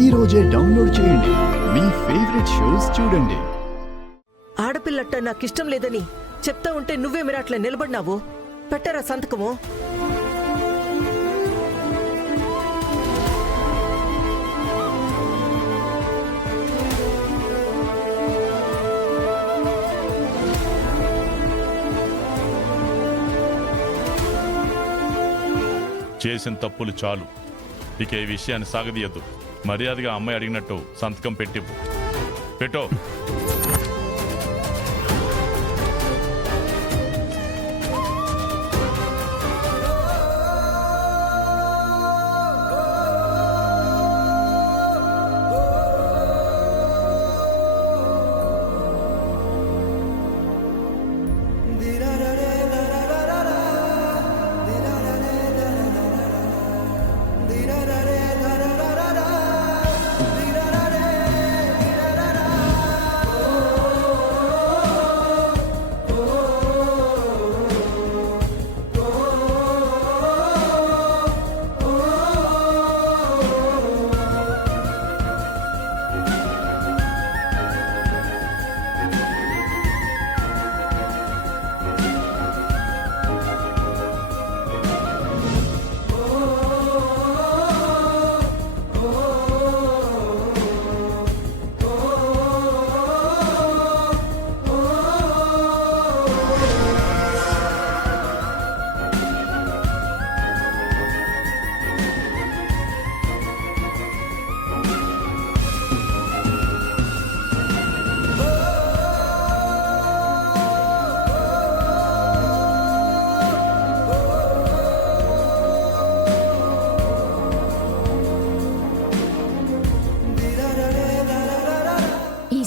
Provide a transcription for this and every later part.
ఈ రోజే డౌన్లోడ్ చేయండి. మీ ఫేవరెట్ షోస్ చూడండి. ఆడపిల్లట్ట నాకిష్టం లేదని చెప్తా ఉంటే నువ్వేమిరా అట్లా నిలబడినావు? పెట్టరా సంతకము. చేసిన తప్పులు చాలు, ఇక ఈ విషయాన్ని సాగదీయద్దు. మర్యాదగా అమ్మాయి అడిగినట్టు సంతకం పెట్టో.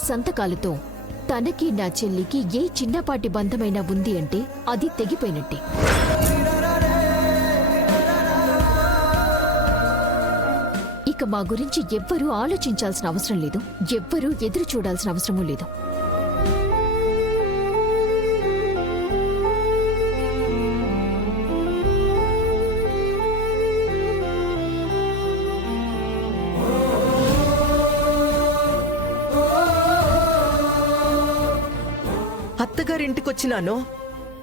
సంతకాలతో తనకి నా చెల్లికి ఏ చిన్నపాటి బంధమైనా ఉంది అంటే అది తెగిపోయినట్టే. ఇక మా గురించి ఎవ్వరూ ఆలోచించాల్సిన అవసరం లేదు, ఎవ్వరూ ఎదురు చూడాల్సిన అవసరమూ లేదు. అత్తగారింటికొచ్చినాను,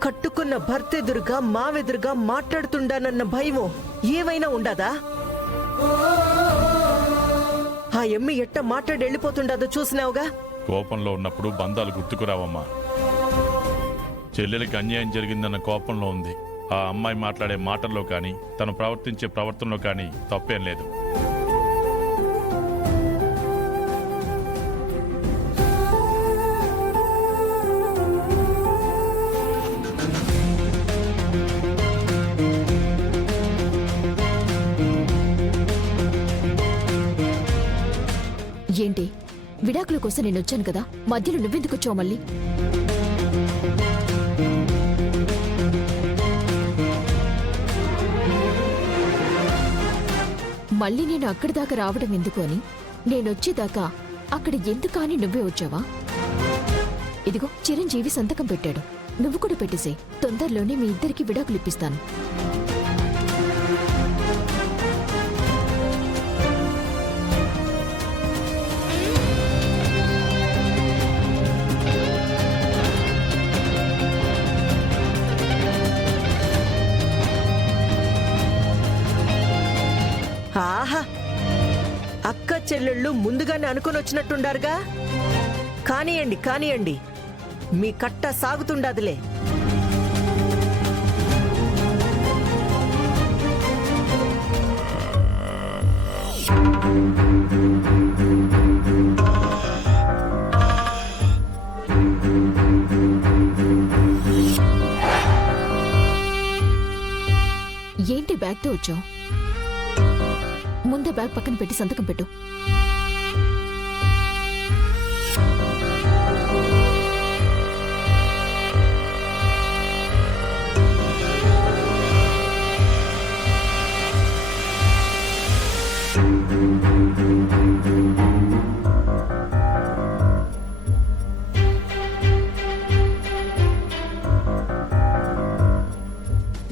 కట్టుకున్న భర్తెదురుగా మావెదురుగా మాట్లాడుతుండానన్న భయమో ఏమైనా ఉండదా? ఆ ఎమ్మి ఎట్ట మాట్లాడి వెళ్ళిపోతుండదో చూసినావుగా. కోపంలో ఉన్నప్పుడు బంధాలు గుర్తుకురావమ్మా. చెల్లెలకి అన్యాయం జరిగిందన్న కోపంలో ఉంది. ఆ అమ్మాయి మాట్లాడే మాటల్లో కానీ తను ప్రవర్తించే ప్రవర్తనలో కానీ తప్పేం లేదు. ఏంటి, విడాకుల కోసం నేను వచ్చాను కదా, మధ్యలో నువ్వెందుకు వచ్చావు? మళ్ళీ నేను అక్కడి దాకా రావడం ఎందుకు అని, నేనొచ్చేదాకా అక్కడ ఎందుకు అని నువ్వే వచ్చావా? ఇదిగో చిరంజీవి సంతకం పెట్టాడు, నువ్వు కూడా పెట్టేసే. తొందరలోనే మీ ఇద్దరికి విడాకులు ఇప్పిస్తాను. ఆహా, అక్క చెల్లెళ్ళు ముందుగానే అనుకుని వచ్చినట్టుండారుగా. కానియండి, మీ కట్ట సాగుతుండదులే. ఏంటి బ్యాగ్తో వచ్చావు? ముందే బ్యాగ్ పక్కన పెట్టి సంతకం పెట్టు.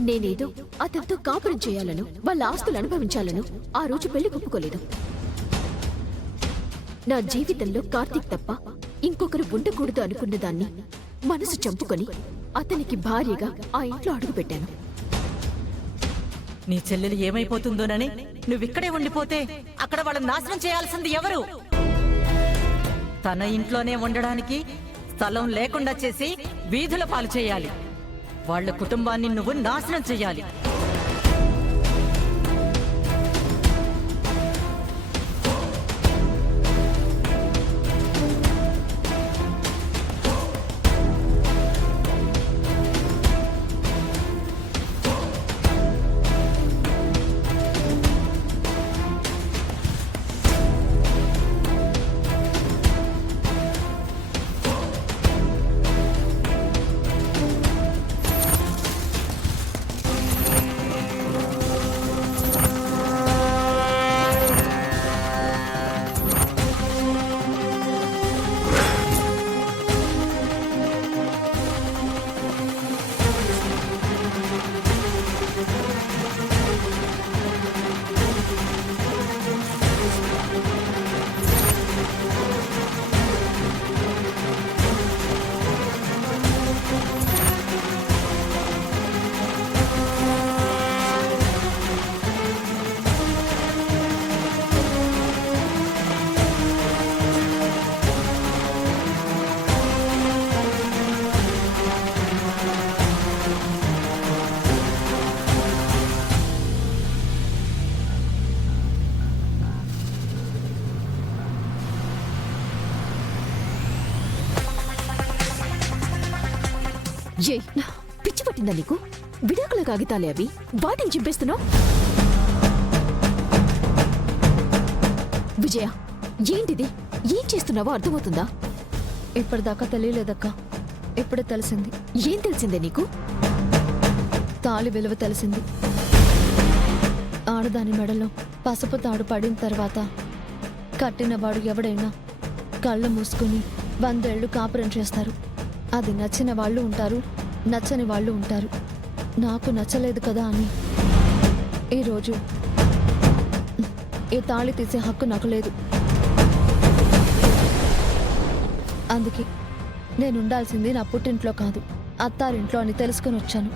నేనేదో అతనితో కాపురం చేయాలను, వాళ్ళ ఆస్తులు అనుభవించాలను ఆ రోజు పెళ్లి ఒప్పుకోలేదు. నా జీవితంలో కార్తీక్ తప్ప ఇంకొకరు ఉండకూడదు అనుకున్న దాన్ని మనసు చంపుకొని అతనికి భార్యగా ఆ ఇంట్లో అడుగుపెట్టాను. నీ చెల్లెలు ఏమైపోతుందోనని నువ్విక్కడే ఉండిపోతే అక్కడ వాళ్ళని నాశనం చేయాల్సింది ఎవరు? తన ఇంట్లోనే ఉండడానికి స్థలం లేకుండా చేసి వీధుల పాలు చేయాలి. వాళ్ళ కుటుంబాన్ని నువ్వు నాశనం చెయ్యాలి. ఏ పిచ్చి పట్టిందా నీకు? విడాకుల కాగితాలే అవి, వాటిని చింపేస్తున్నావు. విజయ, ఏంటిది? ఏం చేస్తున్నావో అర్థమవుతుందా? ఇప్పటిదాకా తెలియలేదక్క, ఇప్పుడే తెలిసింది. ఏం తెలిసిందే నీకు? తాళి విలువ తెలిసింది. ఆడదాని మెడలో పసుపు తాడు పడిన తర్వాత కట్టినవాడు ఎవడైనా కళ్ళు మూసుకుని 100 ఏళ్లు కాపురం చేస్తారు. అది నచ్చిన వాళ్ళు ఉంటారు, నచ్చని వాళ్ళు ఉంటారు. నాకు నచ్చలేదు కదా అని ఈరోజు ఈ తాళి తీసే హక్కు నాకు లేదు. అందుకే నేను ఉండాల్సింది నా పుట్టింట్లో కాదు, అత్తారింట్లో అని తెలుసుకుని వచ్చాను.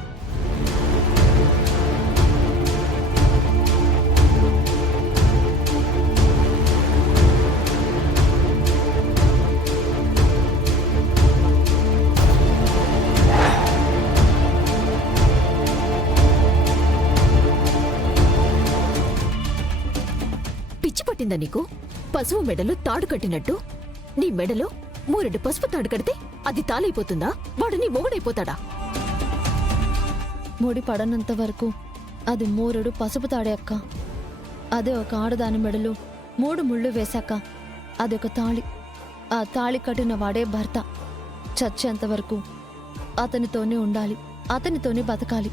పట్టిందా నీకు? పసుపు మెడలో తాడు కట్టినట్టు నీ మెడలో 3 పసుపు తాడు కడితే అది తాళైపోతుందా? వాడు నీ మొగుడైపోతాడా? ముడి పడనంత వరకు అది 3 పసుపు తాడే అక్క. అదే ఒక ఆడదాని మెడలో 3 ముళ్ళు వేశాక అదొక తాళి. ఆ తాళి కట్టిన వాడే భర్త. చచ్చేంత వరకు అతనితోనే ఉండాలి, అతనితోనే బతకాలి.